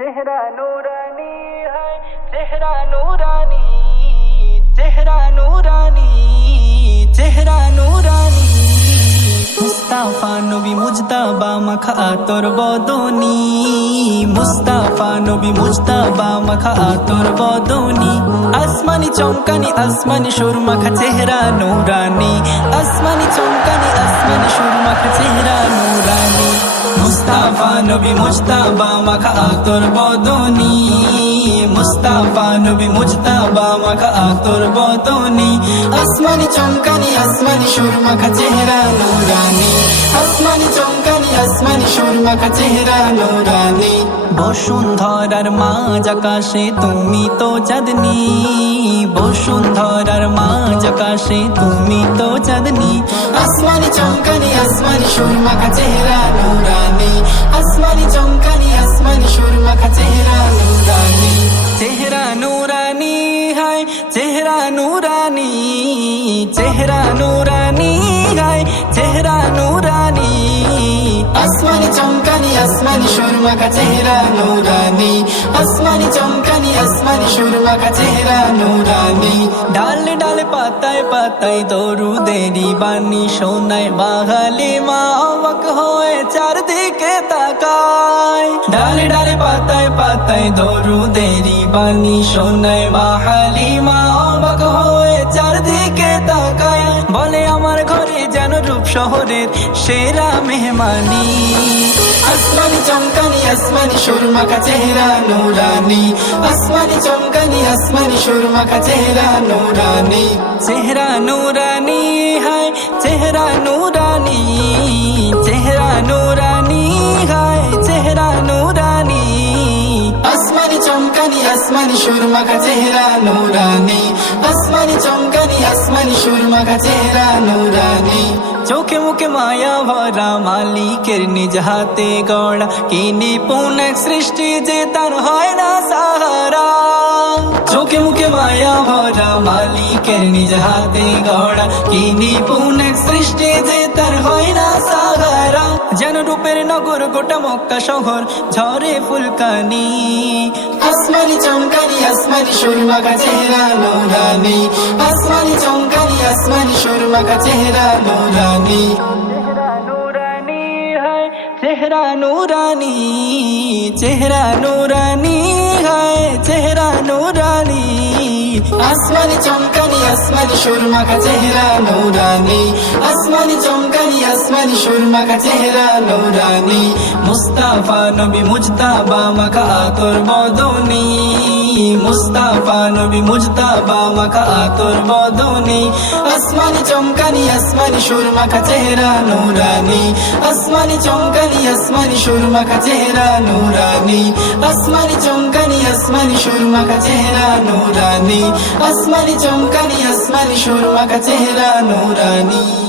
চেহারা নুরানি হায়, চেহারা নুরানি চেহারা নুরানি চেহারা নুরানি। মুস্তাফা নবী মুজতাবা মাখা আতর বদনি। মুস্তাফা নবী মুজতাবা মাখা আতর বদনি। আসমানি চমকানি, আসমানি সুর মাখা চেহারা নুরানি। আসমানি চমকানি, আসমানি সুর মাখা চেহারা নবী মুজতাবা, মাখা আতর বদনি। মুস্তাফা নবী মুজতাবা, মাখা আতর বদনি। আসমানি চমকানি, আসমানি সুর মাখা চেহারা নূরানি। আসমানি চমকানি, আসমানি সুর মাখা চেহারা নূরানি। বসুন্ধরার মাঝ আকাশে তুমি তো চাঁদনি। বসুন্ধরার মাঝ আকাশে তুমি তো চাঁদনি। আসমানি চমকানি, আসমানি সুর মাখা চেহারা নূরানি। হায়, চেহারা নূরানি চেহারা নূরানি হায়, চেহারা নূরানি। আসমানি চমকানি, আসমানি সুরমা কা চেহারা নূরানি। আসমানি চমকানি, আসমানি সুরমা কা চেহারা নূরানি। ডালে ডালে পাতায় পাতায় দরুদেরি বাণী শোনায় বাঙালি মা অবাক হয়ে চারদিকে তাকায়। ডালে ডালে পাতায় পাতায় দরুদেরি বাণী শোনায় মা অবাক হয়ে চারদিকে তাকায়। বলে আমার ঘরে যেন রূপ শহরের সেরা মেহমানি। আসমানি চমকানি, আসমানি সুরমা কা চেহারা নূরানি। আসমানি চমকানি, আসমানি সুরমা কা চেহারা নূরানি। চেহারা নূরানি, হায়, চেহারা নূরানি। আসমানি সুরমা কা নূরানি আসমানি চমকানি, আসমানি সুরমা কা নূরানি চোখে মুখে মায়া ভরা মালিকের নিজ হাতে গড়া। কি নিপুণ এক সৃষ্টি যে তার হয় না সাহারা। চোখে মুখে মায়া ভরা মালিকের নিজ হাতে গড়া। কি নিপুণ এক সৃষ্টি যে তার হয় না সাহারা। যেন রূপের নগর গোটা মক্কা শহর, ঝরে ফুলকানি। আসমানি চমকানি, আসমানি সুরমা কা চেহারা নূরানি আসমানি চমকানি, আসমানি সুরমা কা চেহারা নূরানি চেহারা নূরানি চেহারা নূরানি है চেহারা নূরানি। আসমানি চমকানি, আসমানি সুরমা কা চেহারা নূরানি আসমানি চমকানি আসমানি সুরমা কা চেহারা নূরানি। মুস্তাফা নবী মুজতাবা মাকা আতর বদনি। মুস্তাফা নবী মুজতাবা মাকা আতর বদনি। আসমানি চমকানি, আসমানি সুরমা কা চেহারা নূরানি। আসমানি চমকানি, আসমানি সুরমা কা চেহারা নূরানি। আসমানি চমকানি, আসমানি সুরমা কা চেহারা নূরানি। আসমানি চমকানি, আসমানি সুরমা কা চেহারা নূরানি।